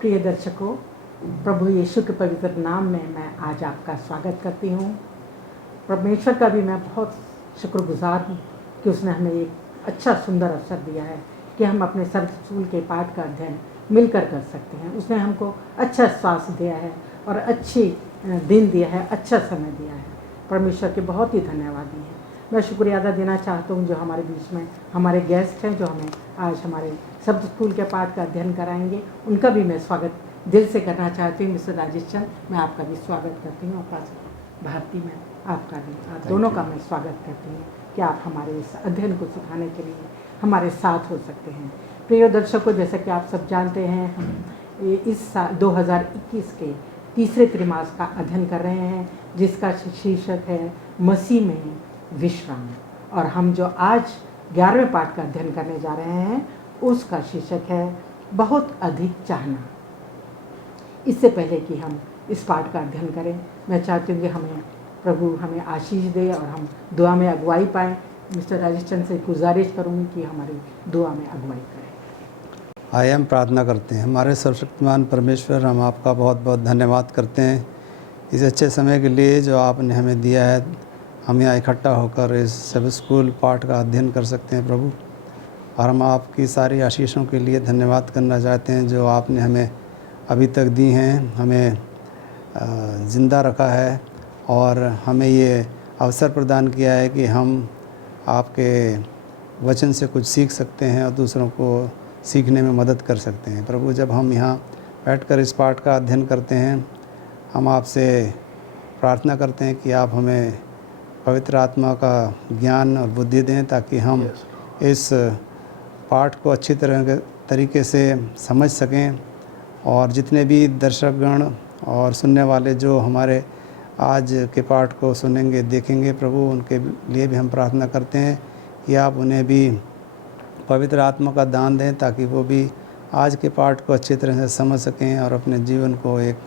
प्रिय दर्शकों, प्रभु यीशु के पवित्र नाम में मैं आज आपका स्वागत करती हूँ। परमेश्वर का भी मैं बहुत शुक्रगुजार हूँ कि उसने हमें एक अच्छा सुंदर अवसर दिया है कि हम अपने सबद स्कूल के पाठ का अध्ययन मिलकर कर सकते हैं। उसने हमको अच्छा स्वास्थ्य दिया है और अच्छी दिन दिया है, अच्छा समय दिया है। परमेश्वर के बहुत ही धन्यवादी हैं। मैं शुक्रिया अदा देना चाहता हूँ जो हमारे बीच में हमारे गेस्ट हैं, जो हमें आज हमारे शब्द स्कूल के पाठ का अध्ययन कराएंगे। उनका भी मैं स्वागत दिल से करना चाहती हूँ। मिस्टर राजेश चंद, मैं आपका भी स्वागत करती हूँ और पास्टर भारती, मैं आपका भी, आप दोनों का मैं स्वागत करती हूँ कि आप हमारे इस अध्ययन को सिखाने के लिए हमारे साथ हो सकते हैं। प्रिय दर्शकों, जैसा कि आप सब जानते हैं, हम इस साल 2021 के तीसरे त्रिमास का अध्ययन कर रहे हैं जिसका शीर्षक है मसीह में विश्राम। और हम जो आज 11वें पाठ का अध्ययन करने जा रहे हैं उसका शीर्षक है बहुत अधिक चाहना। इससे पहले कि हम इस पाठ का अध्ययन करें, मैं चाहती हूँ कि प्रभु हमें आशीष दे और हम दुआ में अगुवाई पाएँ। मिस्टर राजेश चंद से गुजारिश करूँगी कि हमारी दुआ में अगुवाई करें। आइए हम प्रार्थना करते हैं। हमारे सर्वशक्तिमान परमेश्वर, हम आपका बहुत बहुत धन्यवाद करते हैं इस अच्छे समय के लिए जो आपने हमें दिया है। हम यहाँ इकट्ठा होकर इस सब स्कूल पाठ का अध्ययन कर सकते हैं प्रभु, और हम आपकी सारी आशीषों के लिए धन्यवाद करना चाहते हैं जो आपने हमें अभी तक दी हैं, हमें ज़िंदा रखा है और हमें ये अवसर प्रदान किया है कि हम आपके वचन से कुछ सीख सकते हैं और दूसरों को सीखने में मदद कर सकते हैं। प्रभु, जब हम यहाँ बैठकर इस पाठ का अध्ययन करते हैं, हम आपसे प्रार्थना करते हैं कि आप हमें पवित्र आत्मा का ज्ञान और बुद्धि दें ताकि हम इस पाठ को अच्छी तरीके से समझ सकें, और जितने भी दर्शकगण और सुनने वाले जो हमारे आज के पाठ को सुनेंगे देखेंगे प्रभु, उनके लिए भी हम प्रार्थना करते हैं कि आप उन्हें भी पवित्र आत्मा का दान दें ताकि वो भी आज के पाठ को अच्छी तरह से समझ सकें और अपने जीवन को एक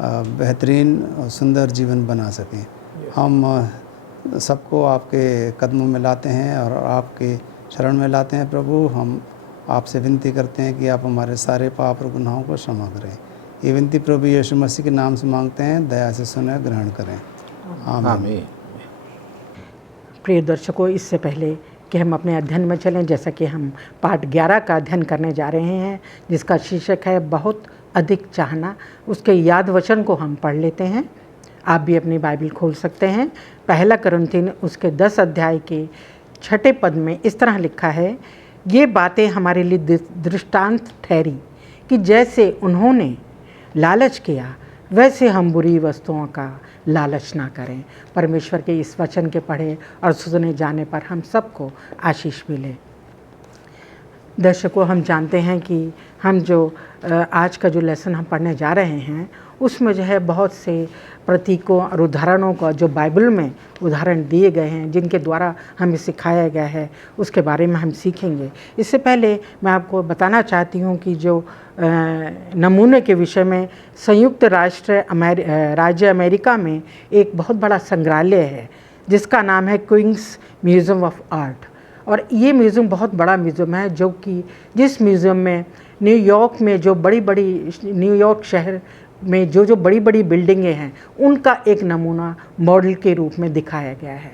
बेहतरीन और सुंदर जीवन बना सकें। हम सबको आपके कदमों में लाते हैं और आपके शरण में लाते हैं प्रभु। हम आपसे विनती करते हैं कि आप हमारे सारे पाप और गुनाहों को क्षमा करें। ये विनती प्रभु यीशु मसीह के नाम से मांगते हैं, दया से सुने, ग्रहण करें। आमीन। प्रिय दर्शकों, इससे पहले कि हम अपने अध्ययन में चलें, जैसा कि हम पाठ 11 का अध्ययन करने जा रहे हैं जिसका शीर्षक है बहुत अधिक चाहना, उसके याद वचन को हम पढ़ लेते हैं। आप भी अपनी बाइबल खोल सकते हैं। पहला कुरिन्थियों उसके 10 अध्याय के 6 पद में इस तरह लिखा है, ये बातें हमारे लिए दृष्टांत ठहरी कि जैसे उन्होंने लालच किया वैसे हम बुरी वस्तुओं का लालच ना करें। परमेश्वर के इस वचन के पढ़े और सुने जाने पर हम सबको आशीष मिले। दर्शकों, हम जानते हैं कि हम जो आज का जो लेसन हम पढ़ने जा रहे हैं उसमें जो है बहुत से प्रतीकों और उदाहरणों का जो बाइबल में उदाहरण दिए गए हैं जिनके द्वारा हमें सिखाया गया है उसके बारे में हम सीखेंगे। इससे पहले मैं आपको बताना चाहती हूँ कि जो नमूने के विषय में संयुक्त राज्य अमेरिका में एक बहुत बड़ा संग्रहालय है जिसका नाम है क्वींस म्यूज़ियम ऑफ आर्ट। और ये म्यूज़ियम बहुत बड़ा म्यूज़ियम है जो कि जिस म्यूज़ियम में न्यूयॉर्क में जो न्यूयॉर्क शहर में जो बड़ी बड़ी बिल्डिंगें हैं उनका एक नमूना मॉडल के रूप में दिखाया गया है।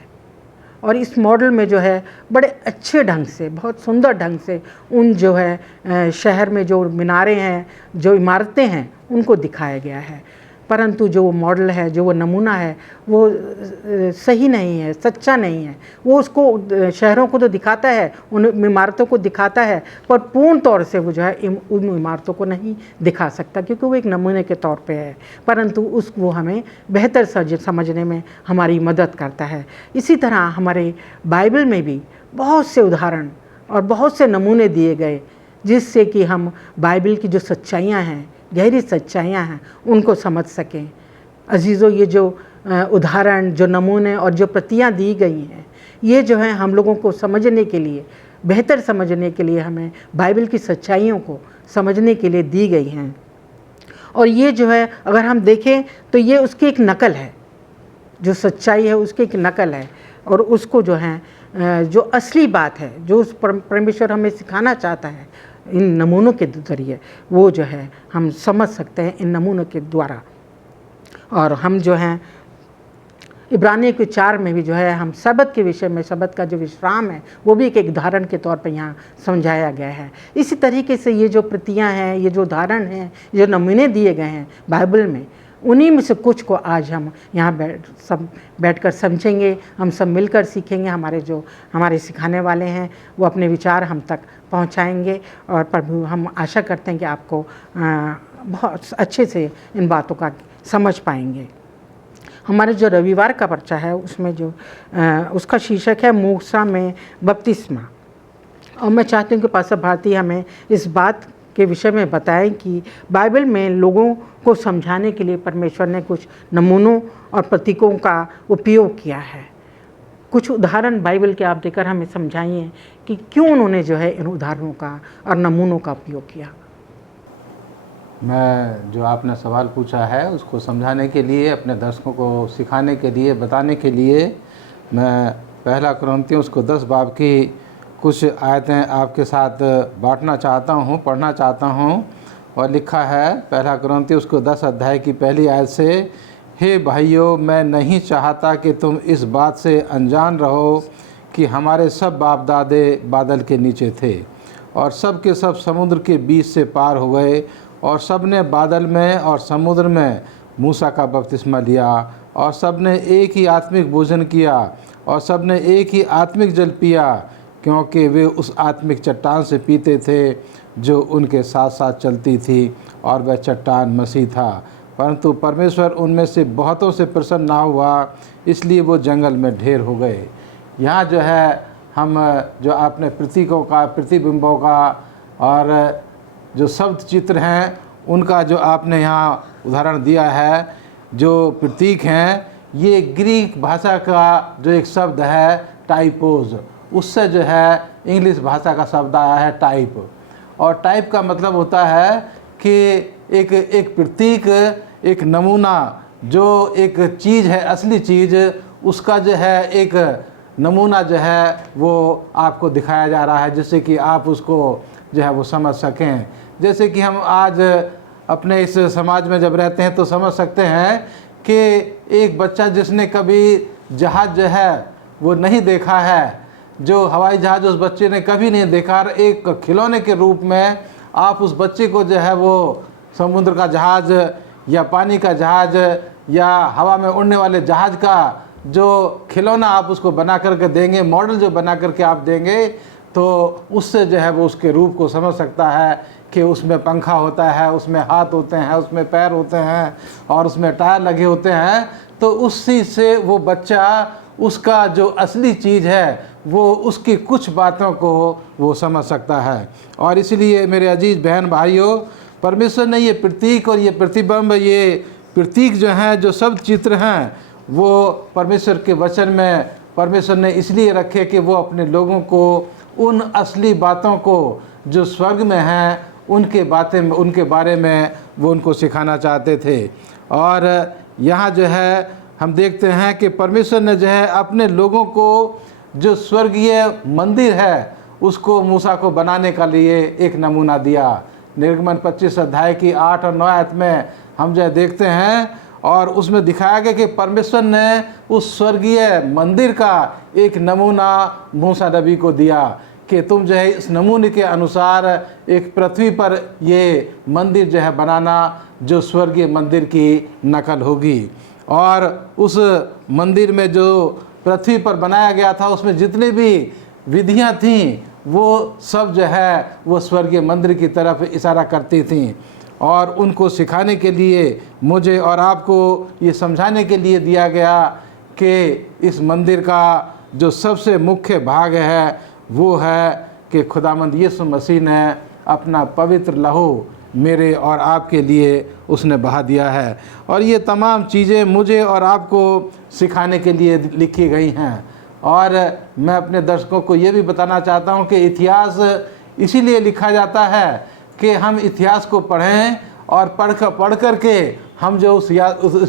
और इस मॉडल में जो है बड़े अच्छे ढंग से, बहुत सुंदर ढंग से उन जो है शहर में जो मीनारें हैं, जो इमारतें हैं, उनको दिखाया गया है। परंतु जो वो मॉडल है, जो वो नमूना है, वो सही नहीं है, सच्चा नहीं है। वो उसको शहरों को तो दिखाता है, उन इमारतों को दिखाता है, पर पूर्ण तौर से वो जो है उन इमारतों को नहीं दिखा सकता क्योंकि वो एक नमूने के तौर पे है। परंतु वो हमें बेहतर समझने में हमारी मदद करता है। इसी तरह हमारे बाइबल में भी बहुत से उदाहरण और बहुत से नमूने दिए गए जिससे कि हम बाइबल की जो सच्चाइयाँ हैं, गहरी सच्चाइयाँ हैं, उनको समझ सकें। अजीज़ों, ये जो उदाहरण, जो नमूने और जो प्रतियाँ दी गई हैं, ये जो है हम लोगों को समझने के लिए, बेहतर समझने के लिए, हमें बाइबल की सच्चाइयों को समझने के लिए दी गई हैं। और ये जो है अगर हम देखें तो ये उसकी एक नकल है, जो सच्चाई है उसकी एक नकल है। और उसको जो है जो असली बात है, जो उस परमेश्वर हमें सिखाना चाहता है, इन नमूनों के ज़रिए वो जो है हम समझ सकते हैं इन नमूनों के द्वारा। और हम जो हैं इब्रानियों के 4 में भी जो है हम सबत के विषय में, सबत का जो विश्राम है वो भी एक उदाहरण के तौर पर यहाँ समझाया गया है। इसी तरीके से ये जो प्रतियाँ हैं, ये जो उदाहरण हैं, जो नमूने दिए गए हैं बाइबल में, उन्हीं में से कुछ को आज हम यहाँ बैठकर समझेंगे, हम सब मिलकर सीखेंगे। हमारे सिखाने वाले हैं वो अपने विचार हम तक पहुँचाएँगे और प्रभु हम आशा करते हैं कि आपको बहुत अच्छे से इन बातों का समझ पाएंगे। हमारे जो रविवार का पर्चा है उसमें जो उसका शीर्षक है मूसा में बपतिस्मा। और मैं चाहती हूँ कि पास्टर भारती हमें इस बात के विषय में बताएं कि बाइबल में लोगों को समझाने के लिए परमेश्वर ने कुछ नमूनों और प्रतीकों का उपयोग किया है। कुछ उदाहरण बाइबल के आप देकर हमें समझाइए कि क्यों उन्होंने जो है इन उदाहरणों का और नमूनों का उपयोग किया। मैं जो आपने सवाल पूछा है उसको समझाने के लिए, अपने दर्शकों को सिखाने के लिए, बताने के लिए मैं पहला कुरिन्थियों उसको 10 बाब की कुछ आयतें आपके साथ बांटना चाहता हूँ, पढ़ना चाहता हूँ। और लिखा है पहला कुरिन्थियों उसको 10 अध्याय की पहली आयत से, हे भाइयों, मैं नहीं चाहता कि तुम इस बात से अनजान रहो कि हमारे सब बाप दादे बादल के नीचे थे और सब के सब समुद्र के बीच से पार हो गए और सब ने बादल में और समुद्र में मूसा का बपतिस्मा लिया और सब ने एक ही आत्मिक भोजन किया और सब ने एक ही आत्मिक जल पिया, क्योंकि वे उस आत्मिक चट्टान से पीते थे जो उनके साथ साथ चलती थी, और वह चट्टान मसीह था। परंतु परमेश्वर उनमें से बहुतों से प्रसन्न ना हुआ, इसलिए वो जंगल में ढेर हो गए। यहाँ जो है हम जो आपने प्रतीकों का, प्रतिबिंबों का और जो शब्द चित्र हैं उनका जो आपने यहाँ उदाहरण दिया है, जो प्रतीक हैं, ये ग्रीक भाषा का जो एक शब्द है टाइपोज, उससे जो है इंग्लिश भाषा का शब्द आया है टाइप। और टाइप का मतलब होता है कि एक प्रतीक, एक नमूना, जो एक चीज़ है, असली चीज़, उसका जो है एक नमूना जो है वो आपको दिखाया जा रहा है, जिससे कि आप उसको जो है वो समझ सकें। जैसे कि हम आज अपने इस समाज में जब रहते हैं तो समझ सकते हैं कि एक बच्चा जिसने कभी जहाज़ जो है वो नहीं देखा है, जो हवाई जहाज़ उस बच्चे ने कभी नहीं देखा, एक खिलौने के रूप में आप उस बच्चे को जो है वो समुद्र का जहाज़ या पानी का जहाज़ या हवा में उड़ने वाले जहाज़ का जो खिलौना आप उसको बना करके देंगे, मॉडल जो बना करके आप देंगे, तो उससे जो है वो उसके रूप को समझ सकता है कि उसमें पंखा होता है, उसमें हाथ होते हैं, उसमें पैर होते हैं और उसमें टायर लगे होते हैं। तो उसी से वो बच्चा उसका जो असली चीज़ है वो उसकी कुछ बातों को वो समझ सकता है। और इसलिए मेरे अजीज़ बहन भाइयों, परमेश्वर ने ये प्रतीक और ये प्रतिबिंब, ये प्रतीक जो हैं, जो शब्द चित्र हैं, वो परमेश्वर के वचन में परमेश्वर ने इसलिए रखे कि वो अपने लोगों को उन असली बातों को जो स्वर्ग में हैं उनके बारे में वो उनको सिखाना चाहते थे। और यहाँ जो है हम देखते हैं कि परमेश्वर ने जो है अपने लोगों को जो स्वर्गीय मंदिर है उसको मूसा को बनाने के लिए एक नमूना दिया। निर्गमन 25 अध्याय की 8 और 9 आयत में हम जो देखते हैं, और उसमें दिखाया गया कि परमेश्वर ने उस स्वर्गीय मंदिर का एक नमूना मूसा नबी को दिया कि तुम जो है इस नमूने के अनुसार एक पृथ्वी पर ये मंदिर जो है बनाना, जो स्वर्गीय मंदिर की नकल होगी। और उस मंदिर में जो पृथ्वी पर बनाया गया था उसमें जितनी भी विधियां थीं वो सब जो है वो स्वर्गीय मंदिर की तरफ इशारा करती थीं। और उनको सिखाने के लिए, मुझे और आपको ये समझाने के लिए दिया गया कि इस मंदिर का जो सबसे मुख्य भाग है वो है कि खुदावंद यीशु मसीह ने अपना पवित्र लहू मेरे और आपके लिए उसने बहा दिया है। और ये तमाम चीज़ें मुझे और आपको सिखाने के लिए लिखी गई हैं। और मैं अपने दर्शकों को ये भी बताना चाहता हूँ कि इतिहास इसीलिए लिखा जाता है कि हम इतिहास को पढ़ें और पढ़ कर के हम जो उस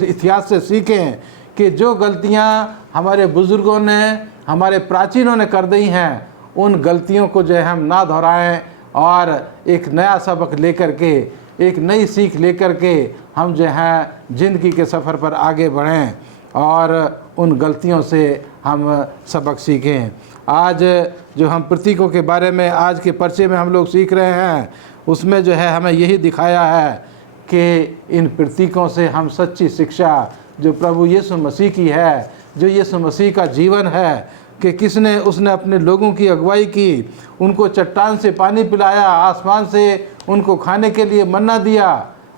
इतिहास से सीखें कि जो गलतियाँ हमारे बुज़ुर्गों ने, हमारे प्राचीनों ने कर दी हैं, उन गलतियों को जो है हम ना दोहराएं और एक नया सबक लेकर के, एक नई सीख लेकर के हम जो हैं ज़िंदगी के सफ़र पर आगे बढ़ें और उन गलतियों से हम सबक सीखें। आज जो हम प्रतीकों के बारे में आज के पर्चे में हम लोग सीख रहे हैं, उसमें जो है हमें यही दिखाया है कि इन प्रतीकों से हम सच्ची शिक्षा जो प्रभु यीशु मसीह की है, जो यीशु मसीह का जीवन है, कि किसने उसने अपने लोगों की अगुवाई की, उनको चट्टान से पानी पिलाया, आसमान से उनको खाने के लिए मन्ना दिया,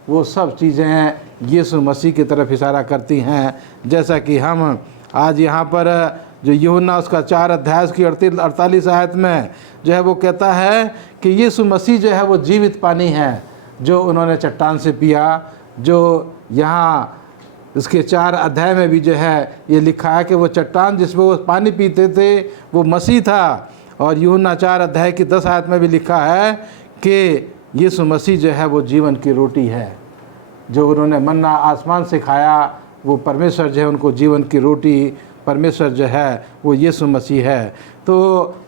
वो सब चीज़ें यीशु मसीह की तरफ इशारा करती हैं। जैसा कि हम आज यहाँ पर जो यूहन्ना उसका 4 अध्याय की 48 आयत में जो है वो कहता है कि यीशु मसीह जो है वो जीवित पानी है जो उन्होंने चट्टान से पिया। जो यहाँ इसके 4 अध्याय में भी जो है ये लिखा है कि वो चट्टान जिसमें वो पानी पीते थे वो मसीह था। और यूहन्ना 4 अध्याय की 10 आयत में भी लिखा है कि यीशु मसीह जो है वो जीवन की रोटी है। जो उन्होंने मन्ना आसमान से खाया, वो परमेश्वर जो है उनको जीवन की रोटी, परमेश्वर जो है वो यीशु मसीह है। तो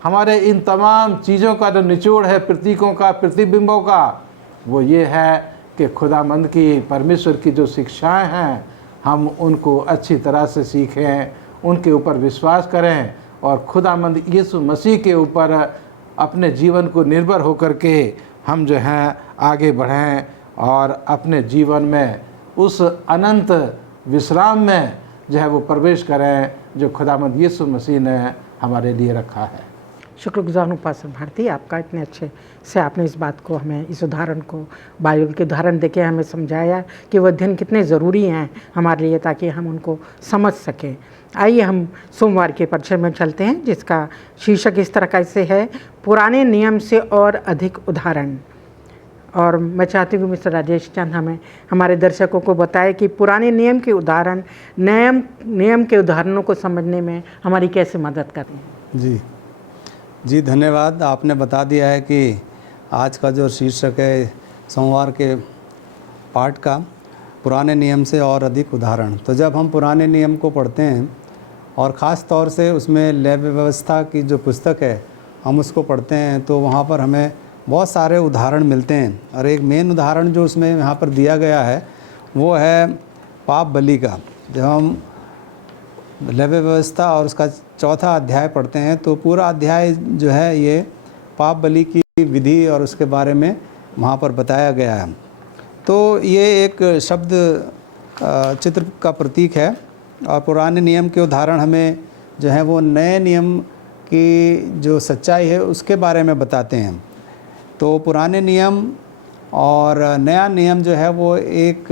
हमारे इन तमाम चीज़ों का जो निचोड़ है, प्रतीकों का, प्रतिबिंबों का, वो ये है कि खुदामंद की, परमेश्वर की जो शिक्षाएं हैं हम उनको अच्छी तरह से सीखें, उनके ऊपर विश्वास करें और खुदामंद यीशु मसीह के ऊपर अपने जीवन को निर्भर होकर के हम जो हैं आगे बढ़ें और अपने जीवन में उस अनंत विश्राम में जो है वो प्रवेश करें जो खुदामंद यीशु मसीह ने हमारे लिए रखा है। शुक्रगुजार हूँ पास्टर भारती आपका, इतने अच्छे से आपने इस बात को, हमें इस उदाहरण को, बाइबल के उदाहरण देके हमें समझाया कि वह अध्ययन कितने ज़रूरी हैं हमारे लिए ताकि हम उनको समझ सकें। आइए हम सोमवार के परिचय में चलते हैं जिसका शीर्षक इस तरह का से है, पुराने नियम से और अधिक उदाहरण। और मैं चाहती हूँ मिस्टर राजेश चंद हमें हमारे दर्शकों को बताए कि पुराने नियम के उदाहरण नियम के उदाहरणों को समझने में हमारी कैसे मदद करते हैं। जी धन्यवाद। आपने बता दिया है कि आज का जो शीर्षक है सोमवार के पाठ का, पुराने नियम से और अधिक उदाहरण। तो जब हम पुराने नियम को पढ़ते हैं और ख़ास तौर से उसमें लेवी व्यवस्था की जो पुस्तक है हम उसको पढ़ते हैं, तो वहाँ पर हमें बहुत सारे उदाहरण मिलते हैं। और एक मेन उदाहरण जो उसमें यहाँ पर दिया गया है वो है पाप बलि का। जब हम लेवी व्यवस्था और उसका 4था अध्याय पढ़ते हैं तो पूरा अध्याय जो है ये पाप बलि की विधि और उसके बारे में वहाँ पर बताया गया है। तो ये एक शब्द चित्र का प्रतीक है और पुराने नियम के उदाहरण हमें जो है वो नए नियम की जो सच्चाई है उसके बारे में बताते हैं। तो पुराने नियम और नया नियम जो है वो एक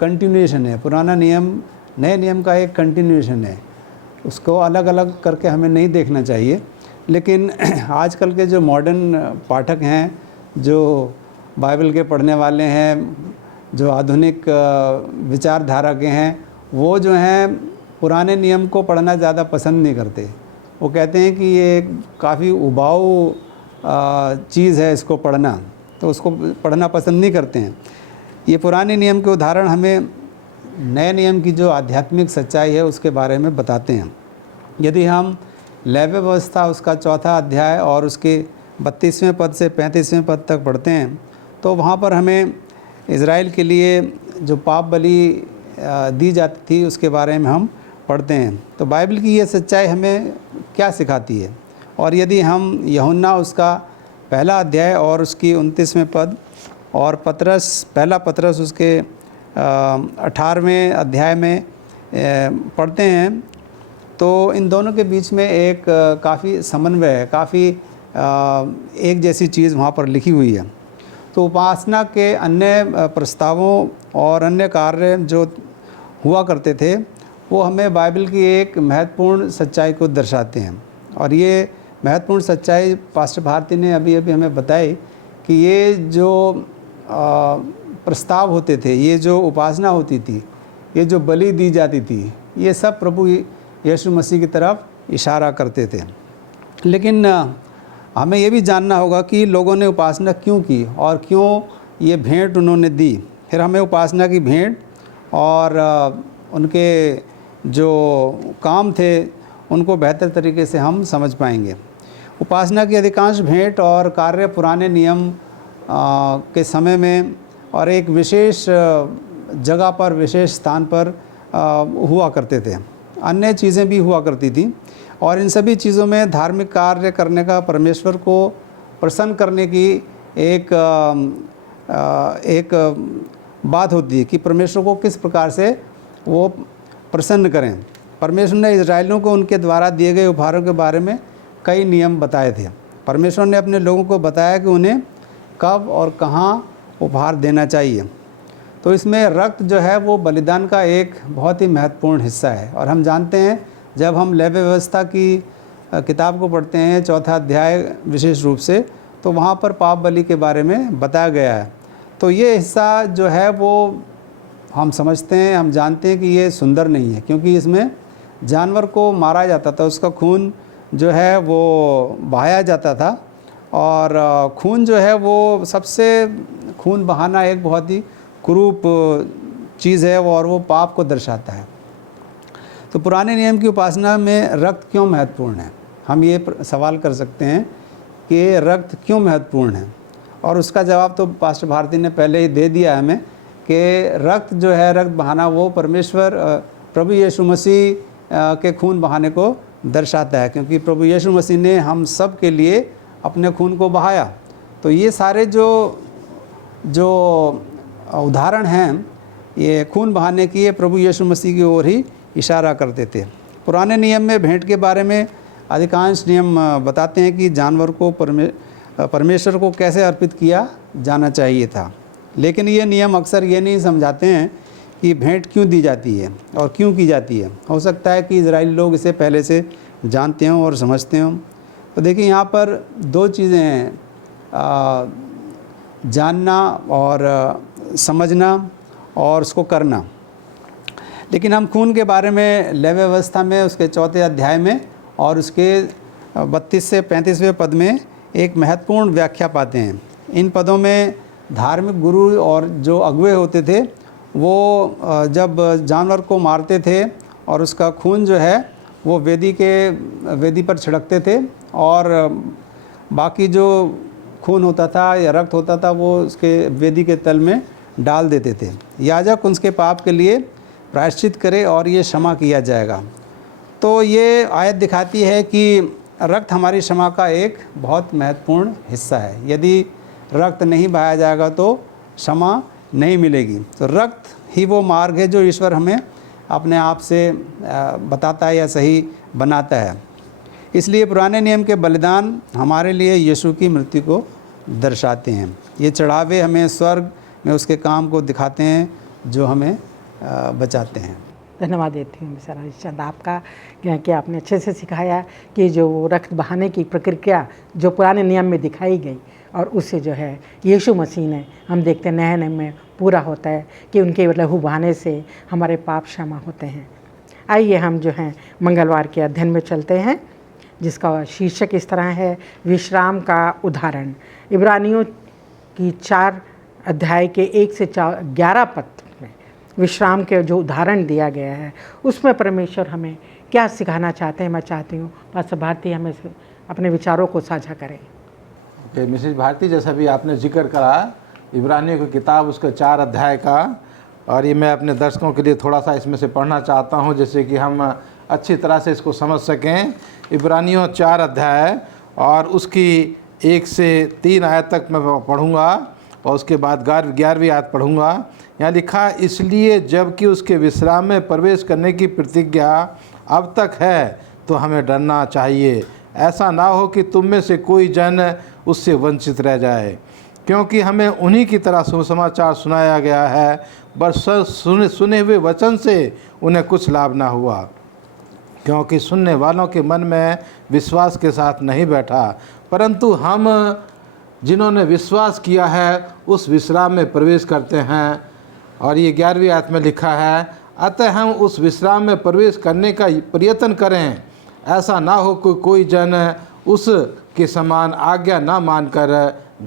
कंटिन्यूएशन है। पुराना नियम नए नियम का एक कंटिन्यूएशन है, उसको अलग अलग करके हमें नहीं देखना चाहिए। लेकिन आजकल के जो मॉडर्न पाठक हैं, जो बाइबल के पढ़ने वाले हैं, जो आधुनिक विचारधारा के हैं, वो जो हैं पुराने नियम को पढ़ना ज़्यादा पसंद नहीं करते। वो कहते हैं कि ये काफ़ी उबाऊ चीज़ है इसको पढ़ना, तो उसको पढ़ना पसंद नहीं करते हैं। ये पुराने नियम के उदाहरण हमें नए नियम की जो आध्यात्मिक सच्चाई है उसके बारे में बताते हैं। यदि हम लेवी व्यवस्था उसका 4था अध्याय और उसके 32वें पद से 35वें पद तक पढ़ते हैं तो वहाँ पर हमें इज़राइल के लिए जो पाप बलि दी जाती थी उसके बारे में हम पढ़ते हैं। तो बाइबल की ये सच्चाई हमें क्या सिखाती है। और यदि हम यूहन्ना उसका 1 अध्याय और उसकी 29वें पद और पहला पतरस उसके 18वें अध्याय में पढ़ते हैं तो इन दोनों के बीच में एक काफ़ी समन्वय है, काफ़ी एक जैसी चीज़ वहाँ पर लिखी हुई है। तो उपासना के अन्य प्रस्तावों और अन्य कार्य जो हुआ करते थे वो हमें बाइबल की एक महत्वपूर्ण सच्चाई को दर्शाते हैं। और ये महत्वपूर्ण सच्चाई पास्टर भारती ने अभी हमें बताई कि ये जो प्रस्ताव होते थे, ये जो उपासना होती थी, ये जो बलि दी जाती थी, ये सब प्रभु यीशु मसीह की तरफ इशारा करते थे। लेकिन हमें ये भी जानना होगा कि लोगों ने उपासना क्यों की और क्यों ये भेंट उन्होंने दी। फिर हमें उपासना की भेंट और उनके जो काम थे उनको बेहतर तरीके से हम समझ पाएंगे। उपासना की अधिकांश भेंट और कार्य पुराने नियम के समय में और एक विशेष जगह पर, विशेष स्थान पर हुआ करते थे। अन्य चीज़ें भी हुआ करती थी और इन सभी चीज़ों में धार्मिक कार्य करने का, परमेश्वर को प्रसन्न करने की एक बात होती है कि परमेश्वर को किस प्रकार से वो प्रसन्न करें। परमेश्वर ने इजराइलियों को उनके द्वारा दिए गए उपहारों के बारे में कई नियम बताए थे। परमेश्वर ने अपने लोगों को बताया कि उन्हें कब और कहाँ उपहार देना चाहिए। तो इसमें रक्त जो है वो बलिदान का एक बहुत ही महत्वपूर्ण हिस्सा है। और हम जानते हैं जब हम लेवी व्यवस्था की किताब को पढ़ते हैं, 4था अध्याय विशेष रूप से, तो वहाँ पर पाप बलि के बारे में बताया गया है। तो ये हिस्सा जो है वो हम समझते हैं, हम जानते हैं कि ये सुंदर नहीं है, क्योंकि इसमें जानवर को मारा जाता था, उसका खून जो है वो बहाया जाता था। और खून जो है वो सबसे, खून बहाना एक बहुत ही कुरूप चीज़ है और वो पाप को दर्शाता है। तो पुराने नियम की उपासना में रक्त क्यों महत्वपूर्ण है? हम ये सवाल कर सकते हैं कि रक्त क्यों महत्वपूर्ण है, और उसका जवाब तो पास्टर भारती ने पहले ही दे दिया हमें कि रक्त जो है, रक्त बहाना वो परमेश्वर प्रभु यीशु मसीह के खून बहाने को दर्शाता है, क्योंकि प्रभु यीशु मसीह ने हम सब के लिए अपने खून को बहाया। तो ये सारे जो उदाहरण हैं ये खून बहाने की, ये प्रभु यीशु मसीह की ओर ही इशारा करते थे। पुराने नियम में भेंट के बारे में अधिकांश नियम बताते हैं कि जानवर को परमेश्वर को कैसे अर्पित किया जाना चाहिए था, लेकिन ये नियम अक्सर ये नहीं समझाते हैं कि भेंट क्यों दी जाती है और क्यों की जाती है। हो सकता है कि इजरायली लोग इसे पहले से जानते हों और समझते हों। तो देखिए यहाँ पर दो चीज़ें हैं, जानना और समझना और उसको करना। लेकिन हम खून के बारे में लेवी व्यवस्था में उसके 4थे अध्याय में और उसके 32 से 35वें पद में एक महत्वपूर्ण व्याख्या पाते हैं। इन पदों में धार्मिक गुरु और जो अगुवे होते थे वो जब जानवर को मारते थे और उसका खून जो है वो वेदी पर छिड़कते थे, और बाकी जो खून होता था या रक्त होता था वो उसके वेदी के तल में डाल देते थे। याजक उसके पाप के लिए प्रायश्चित करे और ये क्षमा किया जाएगा। तो ये आयत दिखाती है कि रक्त हमारी क्षमा का एक बहुत महत्वपूर्ण हिस्सा है। यदि रक्त नहीं बहाया जाएगा तो क्षमा नहीं मिलेगी। तो रक्त ही वो मार्ग है जो ईश्वर हमें अपने आप से बताता है या सही बनाता है। इसलिए पुराने नियम के बलिदान हमारे लिए यीशु की मृत्यु को दर्शाते हैं। ये चढ़ावे हमें स्वर्ग में उसके काम को दिखाते हैं जो हमें बचाते हैं। धन्यवाद देती हूँ मिस्टर हरिश्चंद्र आपका कि आपने अच्छे से सिखाया कि जो रक्त बहाने की प्रक्रिया जो पुराने नियम में दिखाई गई और उससे जो है यीशु मसीह ने, हम देखते हैं नए नियम में पूरा होता है कि उनके लहू बहाने से हमारे पाप क्षमा होते हैं। आइए हम जो हैं मंगलवार के अध्ययन में चलते हैं, जिसका शीर्षक इस तरह है, विश्राम का उदाहरण। इब्रानियों की 4 अध्याय के 1 से 11 पद में विश्राम के जो उदाहरण दिया गया है उसमें परमेश्वर हमें क्या सिखाना चाहते हैं। मैं चाहती हूँ पास्टर भारती हमें अपने विचारों को साझा करें। मिसेज भारती, जैसा भी आपने जिक्र करा इब्रानियों की किताब उसके 4 अध्याय का, और ये मैं अपने दर्शकों के लिए थोड़ा सा इसमें से पढ़ना चाहता हूँ जिससे कि हम अच्छी तरह से इसको समझ सकें। इब्रानियों 4 अध्याय और उसकी 1 से 3 आयत तक मैं पढ़ूँगा और उसके बाद 11वीं आयत पढ़ूँगा। यहाँ लिखा, इसलिए जबकि उसके विश्राम में प्रवेश करने की प्रतिज्ञा अब तक है तो हमें डरना चाहिए, ऐसा ना हो कि तुम में से कोई जन उससे वंचित रह जाए, क्योंकि हमें उन्हीं की तरह सुसमाचार सुनाया गया है, बस सुने हुए वचन से उन्हें कुछ लाभ ना हुआ, क्योंकि सुनने वालों के मन में विश्वास के साथ नहीं बैठा। परंतु हम जिन्होंने विश्वास किया है उस विश्राम में प्रवेश करते हैं। और ये 11वीं आयत में लिखा है, अतः हम उस विश्राम में प्रवेश करने का प्रयत्न करें, ऐसा ना हो कि कोई जन उस के समान आज्ञा ना मानकर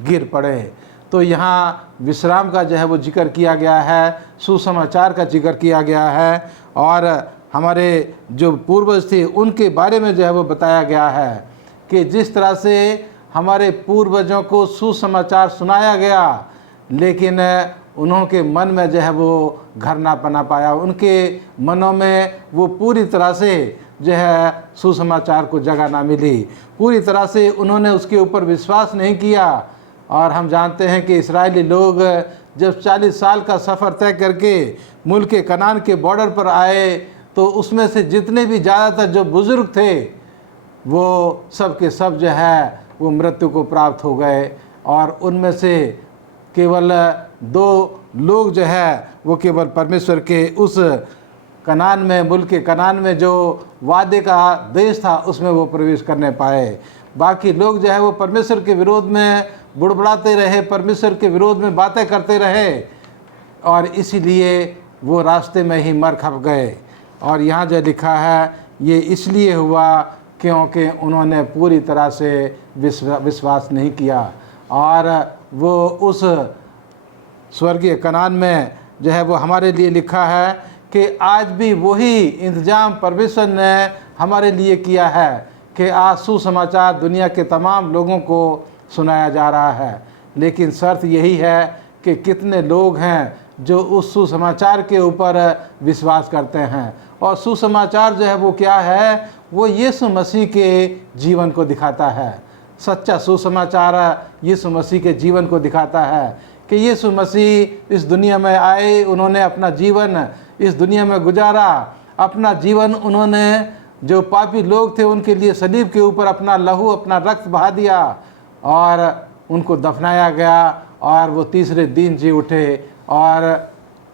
गिर पड़े। तो यहाँ विश्राम का जो है वो जिक्र किया गया है, सुसमाचार का जिक्र किया गया है, और हमारे जो पूर्वज थे उनके बारे में जो है वो बताया गया है कि जिस तरह से हमारे पूर्वजों को सुसमाचार सुनाया गया, लेकिन उन्होंने मन में जो है वो घर ना बना पाया, उनके मनों में वो पूरी तरह से जो है सुसमाचार को जगह ना मिली, पूरी तरह से उन्होंने उसके ऊपर विश्वास नहीं किया। और हम जानते हैं कि इस्राएली लोग जब 40 साल का सफ़र तय करके मुल्क कनान के बॉर्डर पर आए, तो उसमें से जितने भी ज़्यादातर जो बुज़ुर्ग थे वो सब के सब जो है वो मृत्यु को प्राप्त हो गए, और उनमें से केवल 2 लोग जो है वो केवल परमेश्वर के उस कनान में, मुल्क कनान में जो वादे का देश था उसमें वो प्रवेश करने पाए। बाकी लोग जो है वो परमेश्वर के विरोध में बुड़बुड़ाते रहे, परमेश्वर के विरोध में बातें करते रहे, और इसीलिए वो रास्ते में ही मर खप गए। और यहाँ जो लिखा है ये इसलिए हुआ क्योंकि उन्होंने पूरी तरह से विश्वास नहीं किया, और वो उस स्वर्गीय कनान में जो है वो हमारे लिए लिखा है कि आज भी वही इंतज़ाम परमेश्वर ने हमारे लिए किया है कि आज सुसमाचार दुनिया के तमाम लोगों को सुनाया जा रहा है। लेकिन शर्त यही है कि कितने लोग हैं जो उस सुसमाचार के ऊपर विश्वास करते हैं। और सुसमाचार जो है वो क्या है, वो यीशु मसीह के जीवन को दिखाता है। सच्चा सुसमाचार यीशु मसीह के जीवन को दिखाता है कि यीशु मसीह इस दुनिया में आए, उन्होंने अपना जीवन इस दुनिया में गुजारा, अपना जीवन उन्होंने जो पापी लोग थे उनके लिए सलीब के ऊपर अपना लहू, अपना रक्त बहा दिया, और उनको दफनाया गया, और वो तीसरे दिन जी उठे, और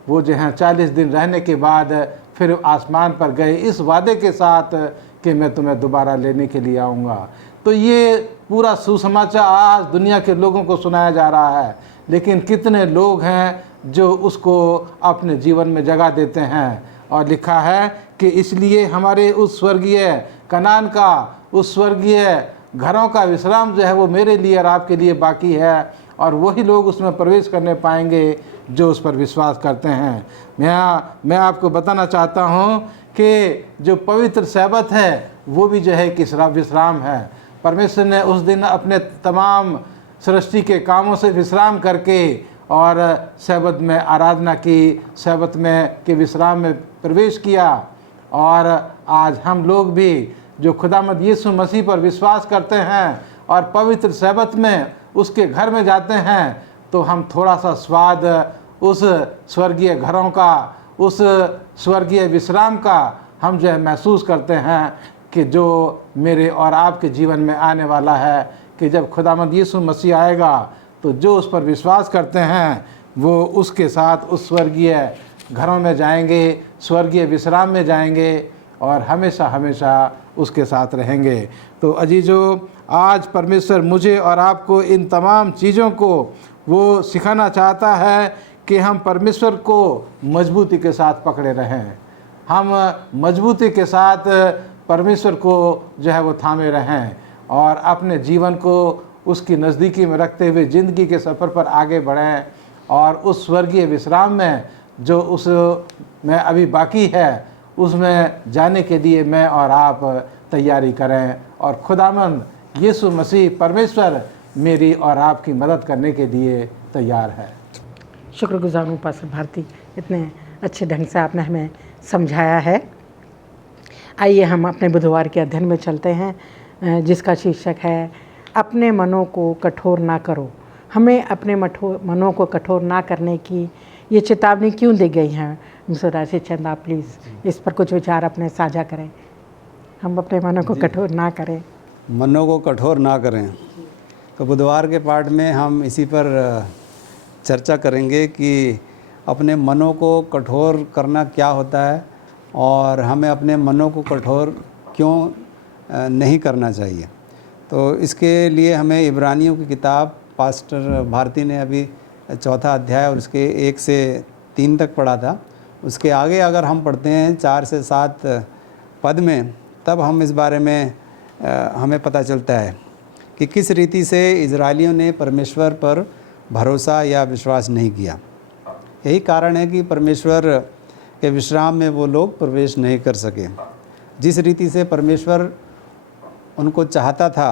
वो जो हैं 40 दिन रहने के बाद फिर आसमान पर गए इस वादे के साथ कि मैं तुम्हें दोबारा लेने के लिए आऊँगा। तो ये पूरा सुसमाचार आज दुनिया के लोगों को सुनाया जा रहा है, लेकिन कितने लोग हैं जो उसको अपने जीवन में जगह देते हैं। और लिखा है कि इसलिए हमारे उस स्वर्गीय कनान का, उस स्वर्गीय घरों का विश्राम जो है वो मेरे लिए और आपके लिए बाकी है, और वही लोग उसमें प्रवेश करने पाएंगे जो उस पर विश्वास करते हैं। मैं आपको बताना चाहता हूँ कि जो पवित्र सैबत है वो भी जो है एक विश्राम है। परमेश्वर ने उस दिन अपने तमाम सृष्टि के कामों से विश्राम करके और सैबत में आराधना की, सैबत में के विश्राम में प्रवेश किया। और आज हम लोग भी जो खुदामद यीशु मसीह पर विश्वास करते हैं और पवित्र सैबत में उसके घर में जाते हैं, तो हम थोड़ा सा स्वाद उस स्वर्गीय घरों का, उस स्वर्गीय विश्राम का हम जो है महसूस करते हैं कि जो मेरे और आपके जीवन में आने वाला है, कि जब खुदामद यीशु मसीह आएगा तो जो उस पर विश्वास करते हैं वो उसके साथ उस स्वर्गीय घरों में जाएंगे, स्वर्गीय विश्राम में जाएंगे और हमेशा हमेशा उसके साथ रहेंगे। तो अजीजों, आज परमेश्वर मुझे और आपको इन तमाम चीज़ों को वो सिखाना चाहता है कि हम परमेश्वर को मजबूती के साथ पकड़े रहें, हम मजबूती के साथ परमेश्वर को जो है वो थामे रहें और अपने जीवन को उसकी नज़दीकी में रखते हुए ज़िंदगी के सफ़र पर आगे बढ़ें और उस स्वर्गीय विश्राम में जो उस में अभी बाकी है उसमें जाने के लिए मैं और आप तैयारी करें। और खुदावंद यीशु मसीह परमेश्वर मेरी और आपकी मदद करने के लिए तैयार है। शुक्रगुजार हूँ पास्टर भारती, इतने अच्छे ढंग से आपने हमें समझाया है। आइए हम अपने बुधवार के अध्ययन में चलते हैं जिसका शीर्षक है अपने मनों को कठोर ना करो। हमें अपने मनों को कठोर ना करने की ये चेतावनी क्यों दी गई है? मिस्टर राशि चंद, आप प्लीज़ इस पर कुछ विचार अपने साझा करें। हम अपने मनों को कठोर ना करें, मनों को कठोर ना करें। तो बुधवार के पाठ में हम इसी पर चर्चा करेंगे कि अपने मनों को कठोर करना क्या होता है और हमें अपने मनों को कठोर क्यों नहीं करना चाहिए। तो इसके लिए हमें इब्रानियों की किताब पास्टर भारती ने अभी 4 अध्याय और उसके 1 से 3 तक पढ़ा था। उसके आगे अगर हम पढ़ते हैं 4 से 7 पद में, तब हम इस बारे में हमें पता चलता है कि किस रीति से इजरायलियों ने परमेश्वर पर भरोसा या विश्वास नहीं किया। यही कारण है कि परमेश्वर के विश्राम में वो लोग प्रवेश नहीं कर सके। जिस रीति से परमेश्वर उनको चाहता था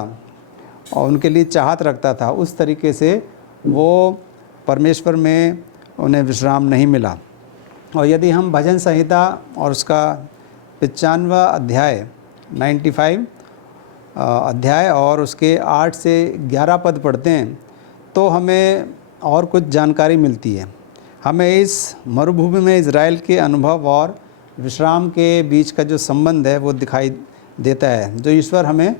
और उनके लिए चाहत रखता था, उस तरीके से वो परमेश्वर में उन्हें विश्राम नहीं मिला। और यदि हम भजन संहिता और उसका 95वां अध्याय 95 अध्याय और उसके 8 से 11 पद पढ़ते हैं तो हमें और कुछ जानकारी मिलती है। हमें इस मरुभूमि में इज़राइल के अनुभव और विश्राम के बीच का जो संबंध है वो दिखाई देता है, जो ईश्वर हमें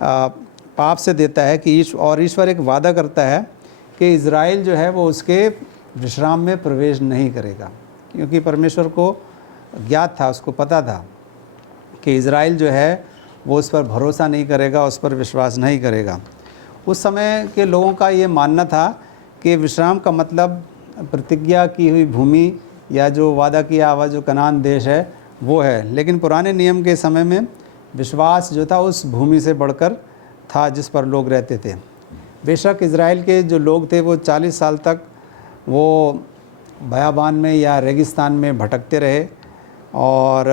पाप से देता है कि ईश्वर एक वादा करता है कि इज़राइल जो है वो उसके विश्राम में प्रवेश नहीं करेगा, क्योंकि परमेश्वर को ज्ञात था, उसको पता था कि इज़राइल जो है वो उस पर भरोसा नहीं करेगा, उस पर विश्वास नहीं करेगा। उस समय के लोगों का ये मानना था कि विश्राम का मतलब प्रतिज्ञा की हुई भूमि या जो वादा किया हुआ जो कनान देश है वो है। लेकिन पुराने नियम के समय में विश्वास जो था उस भूमि से बढ़कर था जिस पर लोग रहते थे। बेशक इज़राइल के जो लोग थे वो 40 साल तक वो बयाबान में या रेगिस्तान में भटकते रहे, और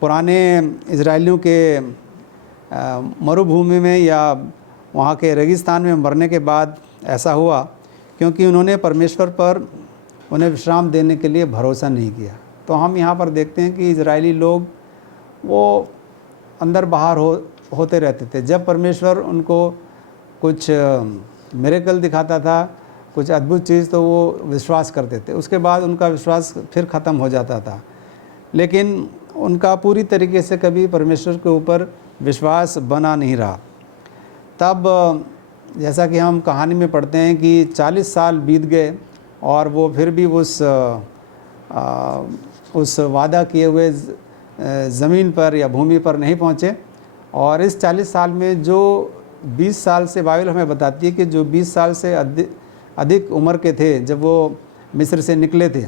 पुराने इज़राइलियों के मरुभूमि में या वहाँ के रेगिस्तान में मरने के बाद ऐसा हुआ क्योंकि उन्होंने परमेश्वर पर उन्हें विश्राम देने के लिए भरोसा नहीं किया। तो हम यहाँ पर देखते हैं कि इज़राइली लोग वो अंदर बाहर होते रहते थे। जब परमेश्वर उनको कुछ मिरेकल दिखाता था, कुछ अद्भुत चीज़, तो वो विश्वास करते थे। उसके बाद उनका विश्वास फिर ख़त्म हो जाता था, लेकिन उनका पूरी तरीके से कभी परमेश्वर के ऊपर विश्वास बना नहीं रहा। तब जैसा कि हम कहानी में पढ़ते हैं कि 40 साल बीत गए और वो फिर भी उस वादा किए हुए ज़मीन पर या भूमि पर नहीं पहुँचे। और इस 40 साल में जो 20 साल से, बाइबल हमें बताती है कि जो 20 साल से अधिक उम्र के थे जब वो मिस्र से निकले थे,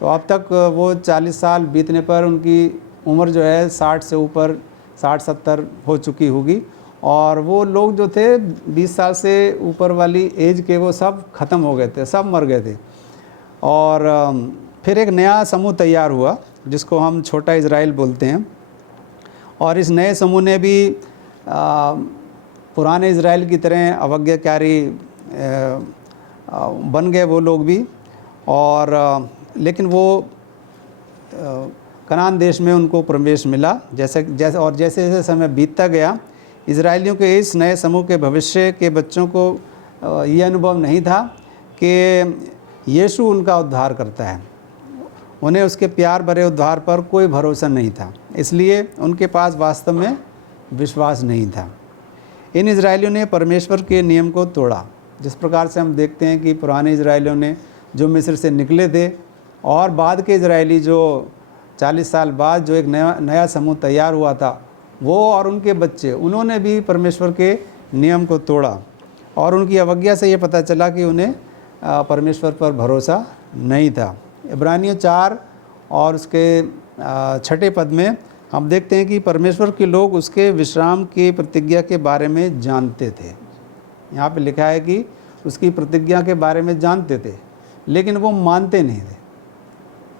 तो अब तक वो 40 साल बीतने पर उनकी उम्र जो है 60 से ऊपर 60-70 हो चुकी होगी। और वो लोग जो थे 20 साल से ऊपर वाली एज के, वो सब ख़त्म हो गए थे, सब मर गए थे। और फिर एक नया समूह तैयार हुआ जिसको हम छोटा इज़राइल बोलते हैं। और इस नए समूह ने भी पुराने इज़राइल की तरह अवज्ञाकारी बन गए वो लोग भी। और लेकिन वो कनान देश में उनको प्रवेश मिला। जैसे जैसे समय बीतता गया, इज़राइलियों के इस नए समूह के भविष्य के बच्चों को ये अनुभव नहीं था कि यीशु उनका उद्धार करता है। उन्हें उसके प्यार भरे उद्धार पर कोई भरोसा नहीं था, इसलिए उनके पास वास्तव में विश्वास नहीं था। इन इज़राइलियों ने परमेश्वर के नियम को तोड़ा। जिस प्रकार से हम देखते हैं कि पुराने इज़राइलियों ने जो मिस्र से निकले थे, और बाद के इज़राइली जो 40 साल बाद जो एक नया समूह तैयार हुआ था, वो और उनके बच्चे, उन्होंने भी परमेश्वर के नियम को तोड़ा। और उनकी अवज्ञा से ये पता चला कि उन्हें परमेश्वर पर भरोसा नहीं था। इब्रानियों 4 और उसके 6 पद में हम देखते हैं कि परमेश्वर के लोग उसके विश्राम की प्रतिज्ञा के बारे में जानते थे। यहाँ पे लिखा है कि उसकी प्रतिज्ञा के बारे में जानते थे, लेकिन वो मानते नहीं थे।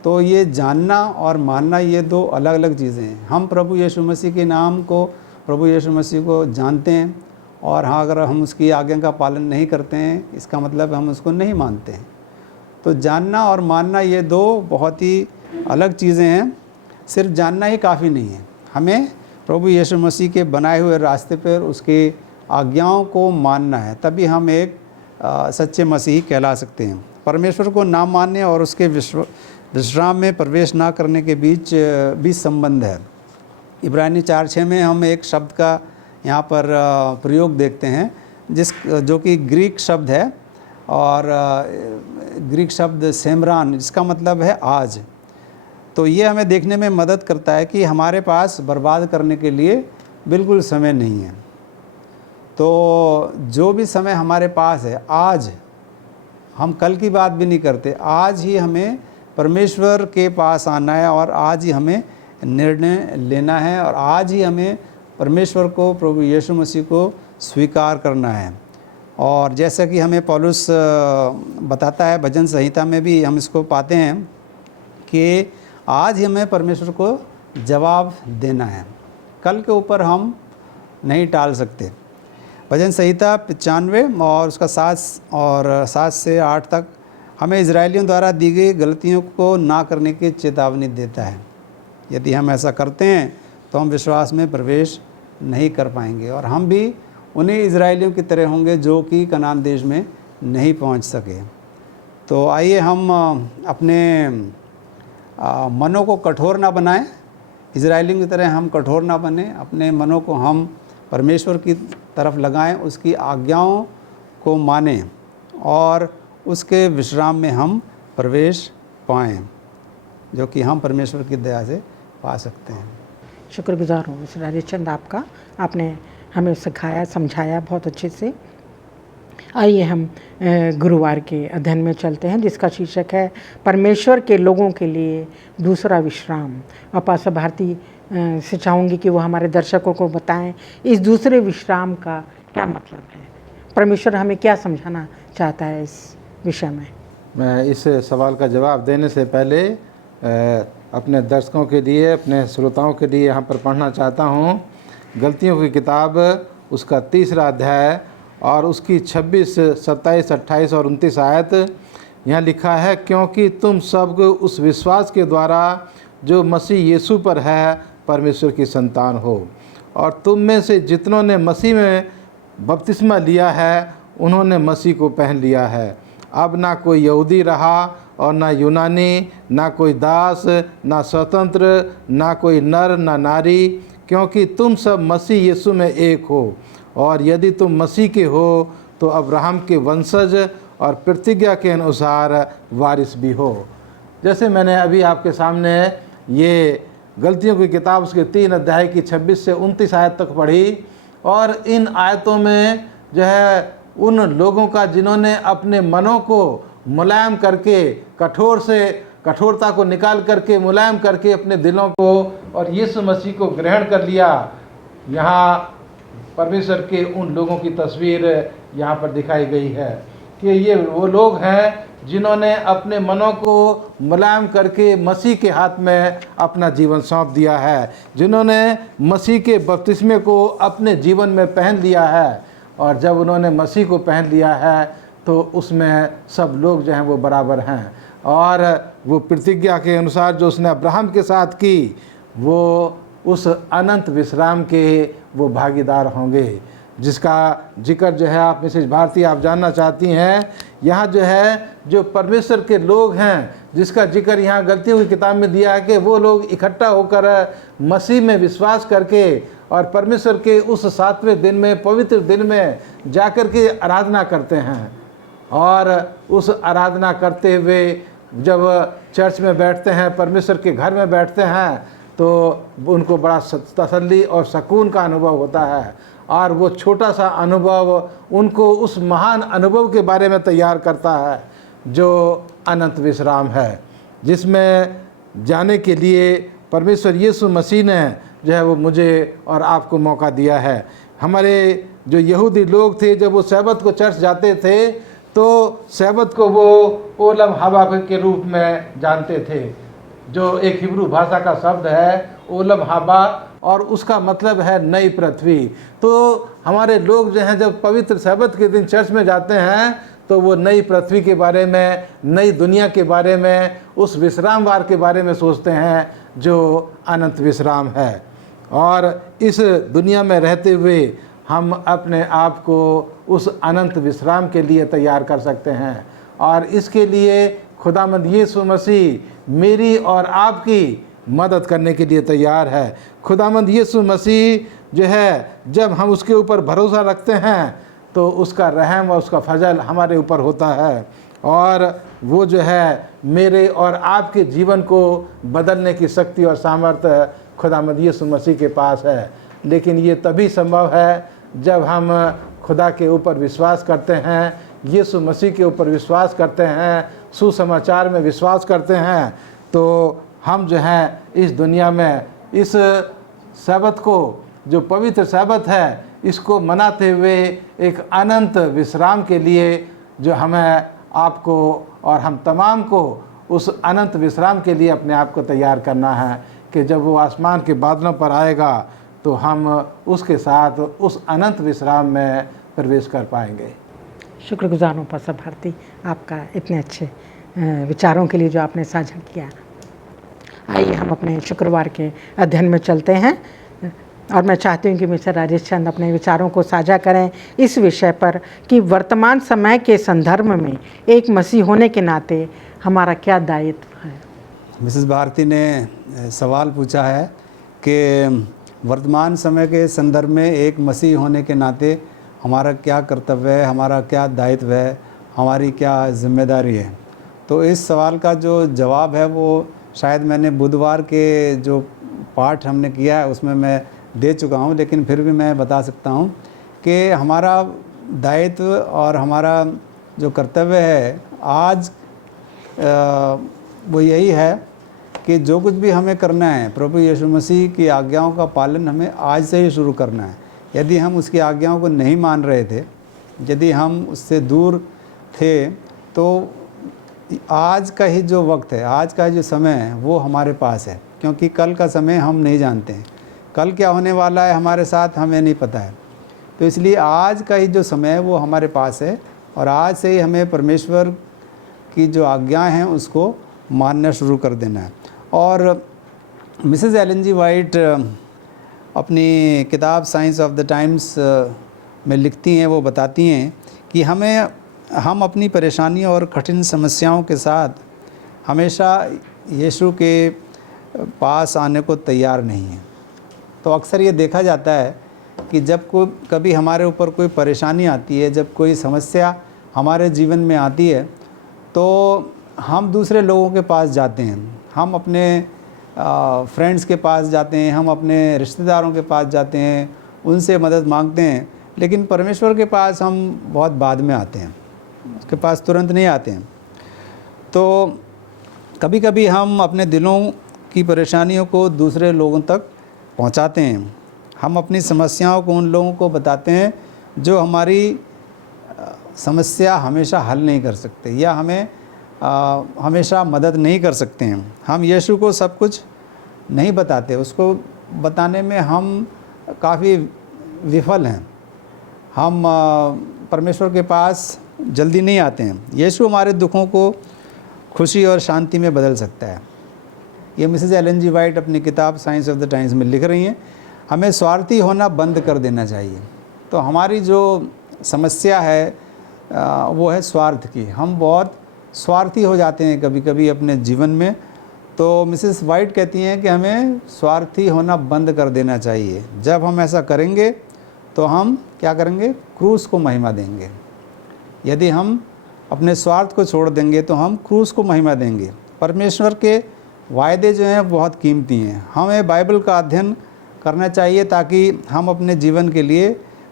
तो ये जानना और मानना, ये दो अलग अलग चीज़ें हैं। हम प्रभु यीशु मसीह के नाम को, प्रभु यीशु मसीह को जानते हैं, और हाँ, अगर हम उसकी आज्ञा का पालन नहीं करते हैं, इसका मतलब हम उसको नहीं मानते हैं। तो जानना और मानना, ये दो बहुत ही अलग चीज़ें हैं। सिर्फ जानना ही काफ़ी नहीं है, हमें प्रभु यीशु मसीह के बनाए हुए रास्ते पर उसके आज्ञाओं को मानना है, तभी हम एक सच्चे मसीही कहला सकते हैं। परमेश्वर को ना मानने और उसके विश्राम में प्रवेश ना करने के बीच भी संबंध है। इब्रानी 4:6 में हम एक शब्द का यहाँ पर प्रयोग देखते हैं जो कि ग्रीक शब्द है, और ग्रीक शब्द सेमरान, जिसका मतलब है आज। तो ये हमें देखने में मदद करता है कि हमारे पास बर्बाद करने के लिए बिल्कुल समय नहीं है। तो जो भी समय हमारे पास है, आज हम कल की बात भी नहीं करते, आज ही हमें परमेश्वर के पास आना है, और आज ही हमें निर्णय लेना है, और आज ही हमें परमेश्वर को, प्रभु यीशु मसीह को स्वीकार करना है। और जैसा कि हमें पौलुस बताता है, भजन संहिता में भी हम इसको पाते हैं कि आज ही हमें परमेश्वर को जवाब देना है। कल के ऊपर हम नहीं टाल सकते। भजन संहिता 95 और उसका 7 से 8 तक हमें इजरायलियों द्वारा दी गई गलतियों को ना करने की चेतावनी देता है। यदि हम ऐसा करते हैं तो हम विश्वास में प्रवेश नहीं कर पाएंगे और हम भी उन्हीं इजरायलियों की तरह होंगे जो कि कनान देश में नहीं पहुंच सके। तो आइए हम अपने मनों को कठोर ना बनाएं, इजरायलियों की तरह हम कठोर ना बने। अपने मनों को हम परमेश्वर की तरफ लगाएं, उसकी आज्ञाओं को मानें और उसके विश्राम में हम प्रवेश पाएं, जो कि हम परमेश्वर की दया से पा सकते हैं। शुक्रगुजार हूँ मिस्टर हरिश्चंद्र आपका, आपने हमें सिखाया समझाया बहुत अच्छे से। आइए हम गुरुवार के अध्ययन में चलते हैं जिसका शीर्षक है परमेश्वर के लोगों के लिए दूसरा विश्राम। और पास्टर भारती से चाहूँगी कि वो हमारे दर्शकों को बताएं इस दूसरे विश्राम का क्या मतलब है, परमेश्वर हमें क्या समझाना चाहता है इस विषय में। मैं इस सवाल का जवाब देने से पहले अपने दर्शकों के लिए, अपने श्रोताओं के लिए यहाँ पर पढ़ना चाहता हूँ गलतियों की किताब, उसका 3रा अध्याय और उसकी 26, 27, 28 और 29 आयत। यहाँ लिखा है, क्योंकि तुम सब उस विश्वास के द्वारा जो मसीह यीशु पर है परमेश्वर की संतान हो, और तुम में से जितनों ने मसीह में बपतिस्मा लिया है उन्होंने मसीह को पहन लिया है। अब ना कोई यहूदी रहा और ना यूनानी, ना कोई दास, ना स्वतंत्र, ना कोई नर ना नारी, क्योंकि तुम सब मसीह यीशु में एक हो। और यदि तुम मसीह के हो तो अब्राहम के वंशज और प्रतिज्ञा के अनुसार वारिस भी हो। जैसे मैंने अभी आपके सामने ये गलतियों की किताब उसके 3 अध्याय की 26 से 29 आयत तक पढ़ी, और इन आयतों में जो है उन लोगों का जिन्होंने अपने मनों को मुलायम करके, कठोरता को निकाल करके मुलायम करके अपने दिलों को और यीशु मसीह को ग्रहण कर लिया, यहाँ परमेश्वर के उन लोगों की तस्वीर यहाँ पर दिखाई गई है कि ये वो लोग हैं जिन्होंने अपने मनों को मुलायम करके मसीह के हाथ में अपना जीवन सौंप दिया है, जिन्होंने मसीह के बपतिस्मे को अपने जीवन में पहन लिया है। और जब उन्होंने मसीह को पहन लिया है तो उसमें सब लोग जो हैं वो बराबर हैं, और वो प्रतिज्ञा के अनुसार जो उसने अब्राहम के साथ की वो उस अनंत विश्राम के वो भागीदार होंगे, जिसका जिक्र जो है आप मिसेज भारती आप जानना चाहती हैं। यहाँ जो है जो परमेश्वर के लोग हैं जिसका जिक्र यहाँ गलतियों की किताब में दिया है कि वो लोग इकट्ठा होकर मसीह में विश्वास करके और परमेश्वर के उस 7वें दिन में, पवित्र दिन में जाकर के आराधना करते हैं, और उस आराधना करते हुए जब चर्च में बैठते हैं, परमेश्वर के घर में बैठते हैं, तो उनको बड़ा तसल्ली और सुकून का अनुभव होता है, और वो छोटा सा अनुभव उनको उस महान अनुभव के बारे में तैयार करता है जो अनंत विश्राम है, जिसमें जाने के लिए परमेश्वर यीशु मसीह ने जो है वो मुझे और आपको मौका दिया है। हमारे जो यहूदी लोग थे जब वो सब्त को चर्च जाते थे तो सब्त को वो ओलम हवा के रूप में जानते थे, जो एक हिब्रू भाषा का शब्द है ओलम हवा, और उसका मतलब है नई पृथ्वी। तो हमारे लोग जो हैं जब पवित्र सब्त के दिन चर्च में जाते हैं तो वो नई पृथ्वी के बारे में, नई दुनिया के बारे में, उस विश्रामवार के बारे में सोचते हैं जो अनंत विश्राम है। और इस दुनिया में रहते हुए हम अपने आप को उस अनंत विश्राम के लिए तैयार कर सकते हैं, और इसके लिए खुदावंद यीशु मसीह मेरी और आपकी मदद करने के लिए तैयार है। खुदावंद यीशु मसीह जो है जब हम उसके ऊपर भरोसा रखते हैं तो उसका रहम और उसका फजल हमारे ऊपर होता है, और वो जो है मेरे और आपके जीवन को बदलने की शक्ति और सामर्थ्य खुदावंद यीशु मसीह के पास है। लेकिन ये तभी संभव है जब हम खुदा के ऊपर विश्वास करते हैं, यीशु मसीह के ऊपर विश्वास करते हैं, सुसमाचार में विश्वास करते हैं, तो हम जो हैं इस दुनिया में इस सब्त को, जो पवित्र सब्त है, इसको मनाते हुए एक अनंत विश्राम के लिए जो हमें, आपको और हम तमाम को उस अनंत विश्राम के लिए अपने आप को तैयार करना है कि जब वो आसमान के बादलों पर आएगा तो हम उसके साथ उस अनंत विश्राम में प्रवेश कर पाएंगे। शुक्रगुजार हूँ पास्टर भारती आपका इतने अच्छे विचारों के लिए जो आपने साझा किया। आइए हम अपने शुक्रवार के अध्ययन में चलते हैं और मैं चाहती हूँ कि मिस्टर राजेश चंद अपने विचारों को साझा करें इस विषय पर कि वर्तमान समय के संदर्भ में एक मसीह होने के नाते हमारा क्या दायित्व है। मिसेस भारती ने सवाल पूछा है कि वर्तमान समय के संदर्भ में एक मसीह होने के नाते हमारा क्या कर्तव्य है, हमारा क्या दायित्व है, हमारी क्या जिम्मेदारी है। तो इस सवाल का जो जवाब है वो शायद मैंने बुधवार के जो पाठ हमने किया है उसमें मैं दे चुका हूँ, लेकिन फिर भी मैं बता सकता हूँ कि हमारा दायित्व और हमारा जो कर्तव्य है आज वो यही है कि जो कुछ भी हमें करना है प्रभु यीशु मसीह की आज्ञाओं का पालन हमें आज से ही शुरू करना है। यदि हम उसकी आज्ञाओं को नहीं मान रहे थे, यदि हम उससे दूर थे, तो आज का ही जो वक्त है, आज का जो समय है वो हमारे पास है, क्योंकि कल का समय हम नहीं जानते हैं, कल क्या होने वाला है हमारे साथ हमें नहीं पता है। तो इसलिए आज का ही जो समय है वो हमारे पास है और आज से ही हमें परमेश्वर की जो आज्ञाएं हैं उसको मानना शुरू कर देना है। और मिसेस एलन जी वाइट अपनी किताब साइंस ऑफ द टाइम्स में लिखती हैं, वो बताती हैं कि हम अपनी परेशानियों और कठिन समस्याओं के साथ हमेशा यीशु के पास आने को तैयार नहीं हैं। तो अक्सर ये देखा जाता है कि जब कभी हमारे ऊपर कोई परेशानी आती है, जब कोई समस्या हमारे जीवन में आती है, तो हम दूसरे लोगों के पास जाते हैं, हम अपने फ्रेंड्स के पास जाते हैं, हम अपने रिश्तेदारों के पास जाते हैं, उनसे मदद मांगते हैं, लेकिन परमेश्वर के पास हम बहुत बाद में आते हैं, उसके पास तुरंत नहीं आते हैं। तो कभी कभी हम अपने दिलों की परेशानियों को दूसरे लोगों तक पहुंचाते हैं, हम अपनी समस्याओं को उन लोगों को बताते हैं जो हमारी समस्या हमेशा हल नहीं कर सकते या हमें हमेशा मदद नहीं कर सकते हैं। हम यीशु को सब कुछ नहीं बताते, उसको बताने में हम काफ़ी विफल हैं, हम परमेश्वर के पास जल्दी नहीं आते हैं। यीशु हमारे दुखों को खुशी और शांति में बदल सकता है। ये मिसेस एलन जी वाइट अपनी किताब साइंस ऑफ द टाइम्स में लिख रही हैं, हमें स्वार्थी होना बंद कर देना चाहिए। तो हमारी जो समस्या है वो है स्वार्थ की। हम बहुत स्वार्थी हो जाते हैं कभी कभी अपने जीवन में। तो मिसेस वाइट कहती हैं कि हमें स्वार्थी होना बंद कर देना चाहिए। जब हम ऐसा करेंगे तो हम क्या करेंगे? क्रूस को महिमा देंगे। यदि हम अपने स्वार्थ को छोड़ देंगे तो हम क्रूस को महिमा देंगे। परमेश्वर के वायदे जो हैं बहुत कीमती हैं। हमें बाइबल का अध्ययन करना चाहिए ताकि हम अपने जीवन के लिए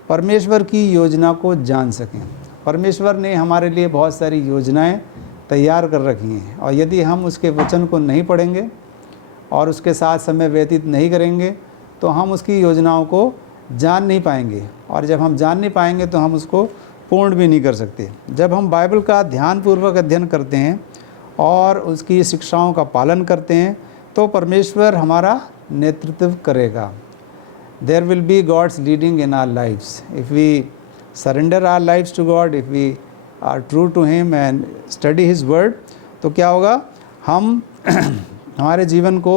परमेश्वर की योजना को जान सकें। परमेश्वर ने हमारे लिए बहुत सारी योजनाएं तैयार कर रखी हैं और यदि हम उसके वचन को नहीं पढ़ेंगे और उसके साथ समय व्यतीत नहीं करेंगे तो हम उसकी योजनाओं को जान नहीं पाएंगे, और जब हम जान नहीं पाएंगे तो हम उसको पूर्ण भी नहीं कर सकते। जब हम बाइबल का ध्यानपूर्वक अध्ययन करते हैं और उसकी शिक्षाओं का पालन करते हैं तो परमेश्वर हमारा नेतृत्व करेगा। There will be God's leading in our lives. If we surrender our lives to God, if we are true to Him and study His word, तो क्या होगा? हम हमारे जीवन को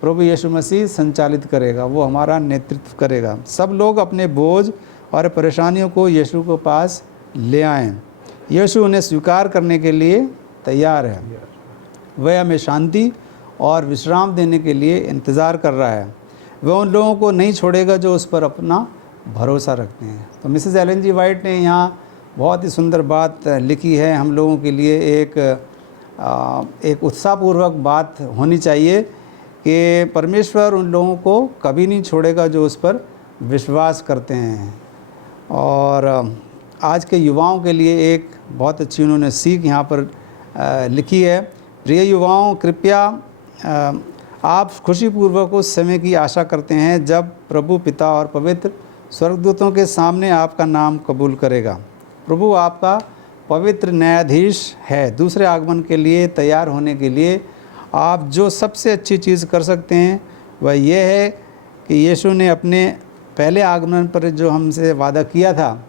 प्रभु यीशु मसीह संचालित करेगा, वो हमारा नेतृत्व करेगा। सब लोग अपने बोझ और परेशानियों को यीशु के पास ले आएं। यीशु उन्हें स्वीकार करने के लिए तैयार है। वह हमें शांति और विश्राम देने के लिए इंतज़ार कर रहा है। वह उन लोगों को नहीं छोड़ेगा जो उस पर अपना भरोसा रखते हैं। तो मिसेस एलन जी वाइट ने यहाँ बहुत ही सुंदर बात लिखी है। हम लोगों के लिए एक उत्साहपूर्वक बात होनी चाहिए कि परमेश्वर उन लोगों को कभी नहीं छोड़ेगा जो उस पर विश्वास करते हैं। और आज के युवाओं के लिए एक बहुत अच्छी उन्होंने सीख यहाँ पर लिखी है। प्रिय युवाओं, कृपया आप खुशीपूर्वक उस समय की आशा करते हैं जब प्रभु पिता और पवित्र स्वर्गदूतों के सामने आपका नाम कबूल करेगा। प्रभु आपका पवित्र न्यायाधीश है। दूसरे आगमन के लिए तैयार होने के लिए आप जो सबसे अच्छी चीज़ कर सकते हैं वह यह है कि यीशु ने अपने पहले आगमन पर जो हमसे वादा किया था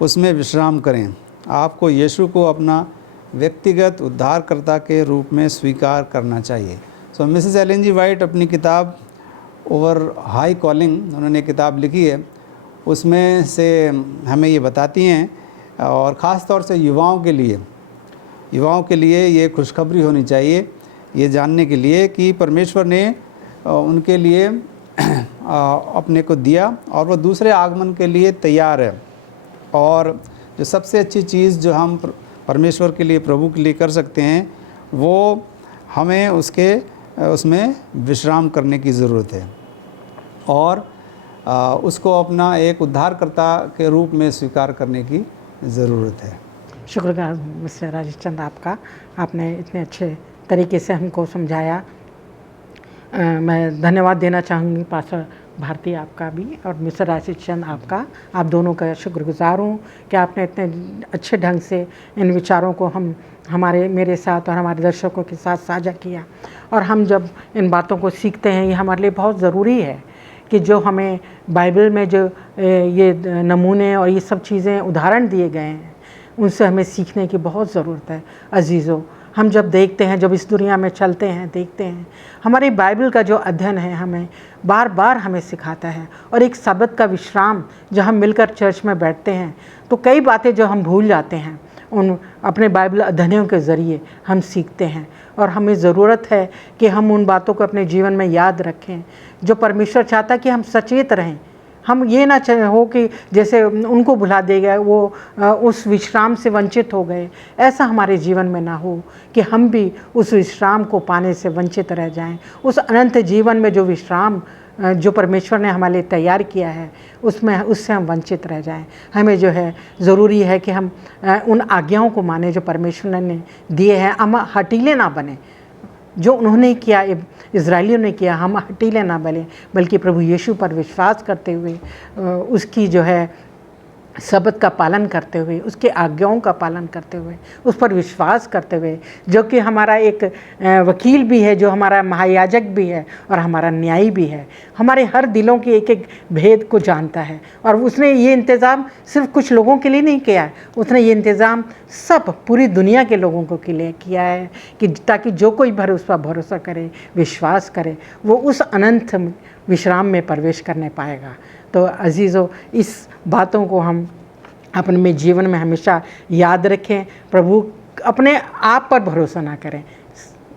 उसमें विश्राम करें। आपको यीशु को अपना व्यक्तिगत उद्धारकर्ता के रूप में स्वीकार करना चाहिए। सो मिसेस एलेन जी वाइट अपनी किताब ओवर हाई कॉलिंग उन्होंने किताब लिखी है, उसमें से हमें ये बताती हैं, और ख़ास तौर से युवाओं के लिए ये खुशखबरी होनी चाहिए, ये जानने के लिए कि परमेश्वर ने उनके लिए अपने को दिया और वो दूसरे आगमन के लिए तैयार है। और जो सबसे अच्छी चीज़ जो हम परमेश्वर के लिए, प्रभु के लिए कर सकते हैं, वो हमें उसमें विश्राम करने की ज़रूरत है और उसको अपना एक उद्धारकर्ता के रूप में स्वीकार करने की ज़रूरत है। शुक्रगुजार हूँ मिस्टर राजेश चंद आपका, आपने इतने अच्छे तरीके से हमको समझाया। मैं धन्यवाद देना चाहूँगी पास्टर भारती आपका भी और मिस्टर राजेश चंद आपका, आप दोनों का शुक्रगुजार हूँ कि आपने इतने अच्छे ढंग से इन विचारों को मेरे साथ और हमारे दर्शकों के साथ साझा किया। और हम जब इन बातों को सीखते हैं, ये हमारे लिए बहुत ज़रूरी है कि जो हमें बाइबल में जो ये नमूने और ये सब चीज़ें उदाहरण दिए गए हैं, उनसे हमें सीखने की बहुत ज़रूरत है। अजीज़ों, हम जब देखते हैं, जब इस दुनिया में चलते हैं, देखते हैं, हमारी बाइबल का जो अध्ययन है हमें बार बार हमें सिखाता है। और एक सब्त का विश्राम, जब हम मिलकर चर्च में बैठते हैं तो कई बातें जो हम भूल जाते हैं, उन अपने बाइबल अध्ययनों के ज़रिए हम सीखते हैं। और हमें ज़रूरत है कि हम उन बातों को अपने जीवन में याद रखें जो परमेश्वर चाहता है कि हम सचेत रहें। हम ये ना हो कि जैसे उनको भुला दे गए, वो उस विश्राम से वंचित हो गए। ऐसा हमारे जीवन में ना हो कि हम भी उस विश्राम को पाने से वंचित रह जाएं। उस अनंत जीवन में जो विश्राम जो परमेश्वर ने हमारे लिए तैयार किया है, उससे हम वंचित रह जाएं। हमें जो है ज़रूरी है कि हम उन आज्ञाओं को माने जो परमेश्वर ने दिए हैं। हम हठीले ना बने, जो उन्होंने किया, इज़राइलियों ने किया, हम हठीले ना बने, बल्कि प्रभु यीशु पर विश्वास करते हुए, उसकी जो है सब्त का पालन करते हुए, उसके आज्ञाओं का पालन करते हुए, उस पर विश्वास करते हुए, जो कि हमारा एक वकील भी है, जो हमारा महायाजक भी है और हमारा न्यायी भी है, हमारे हर दिलों के एक एक भेद को जानता है। और उसने ये इंतज़ाम सिर्फ कुछ लोगों के लिए नहीं किया है, उसने ये इंतज़ाम सब पूरी दुनिया के लोगों को के लिए किया है कि ताकि जो कोई उस पर भरोसा करे, विश्वास करे, वो उस अनंत विश्राम में प्रवेश करने पाएगा। तो अजीज़ों, इस बातों को हम अपने जीवन में हमेशा याद रखें। प्रभु अपने आप पर भरोसा ना करें,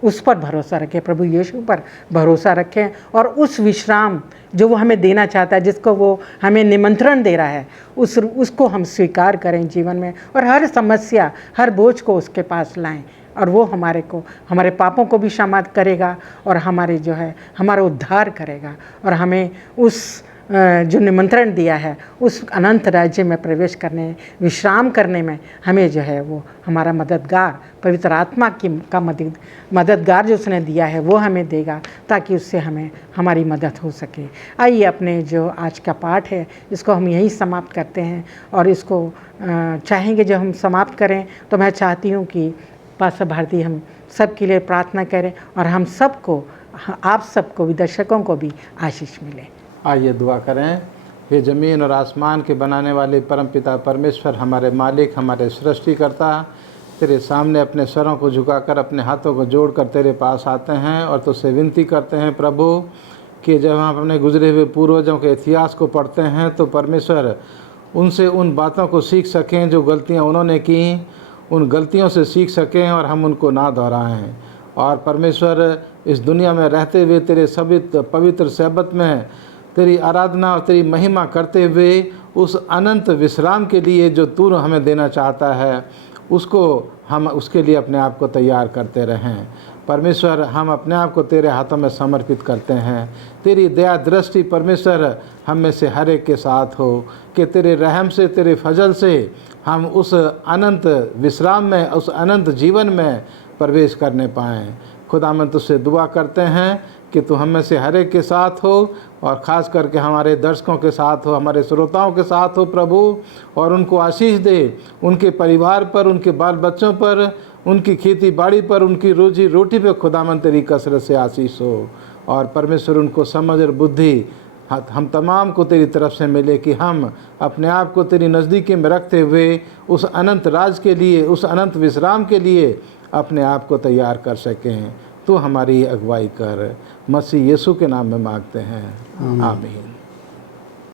उस पर भरोसा रखें, प्रभु यीशु पर भरोसा रखें। और उस विश्राम जो वो हमें देना चाहता है, जिसको वो हमें निमंत्रण दे रहा है, उसको हम स्वीकार करें जीवन में। और हर समस्या, हर बोझ को उसके पास लाएं और वो हमारे पापों को भी क्षमा करेगा और हमारा उद्धार करेगा। और हमें उस जो निमंत्रण दिया है उस अनंत राज्य में प्रवेश करने, विश्राम करने में हमें वो हमारा मददगार, पवित्र आत्मा का मददगार जो उसने दिया है वो हमें देगा, ताकि उससे हमारी मदद हो सके। आइए अपने जो आज का पाठ है इसको हम यहीं समाप्त करते हैं। और इसको चाहेंगे जब हम समाप्त करें तो मैं चाहती हूँ कि पास्टर भारती हम सब के लिए प्रार्थना करें और हम सबको, आप सबको भी, दर्शकों को भी आशीष मिले। आइए दुआ करें। हे ज़मीन और आसमान के बनाने वाले परमपिता परमेश्वर, हमारे मालिक, हमारे सृष्टिकर्ता, तेरे सामने अपने सरों को झुकाकर, अपने हाथों को जोड़कर तेरे पास आते हैं और तुझसे विनती करते हैं प्रभु कि जब हम अपने गुजरे हुए पूर्वजों के इतिहास को पढ़ते हैं तो परमेश्वर उनसे उन बातों को सीख सकें जो गलतियाँ उन्होंने की, उन गलतियों से सीख सकें और हम उनको ना दोहराएं। और परमेश्वर, इस दुनिया में रहते हुए तेरे सभी पवित्र सब्त में तेरी आराधना और तेरी महिमा करते हुए उस अनंत विश्राम के लिए जो तू हमें देना चाहता है, हम उसके लिए अपने आप को तैयार करते रहें। परमेश्वर, हम अपने आप को तेरे हाथों में समर्पित करते हैं। तेरी दया दृष्टि परमेश्वर हम में से हर एक के साथ हो कि तेरे रहम से, तेरे फजल से हम उस अनंत विश्राम में, उस अनंत जीवन में प्रवेश करने पाएँ। खुदावन तुझसे दुआ करते हैं कि तू हम में से हर एक के साथ हो और ख़ास करके हमारे दर्शकों के साथ हो, हमारे श्रोताओं के साथ हो प्रभु, और उनको आशीष दे, उनके परिवार पर, उनके बाल बच्चों पर, उनकी खेती बाड़ी पर, उनकी रोजी रोटी पर खुदावन तेरी कसरत से आशीष हो। और परमेश्वर उनको समझ और बुद्धि हम तमाम को तेरी तरफ से मिले कि हम अपने आप को तेरी नज़दीकी में रखते हुए उस अनंत राज के लिए, उस अनंत विश्राम के लिए अपने आप को तैयार कर सकें। तो हमारी अगुवाई कर, मसीह यीशु के नाम में मांगते हैं, आमीन।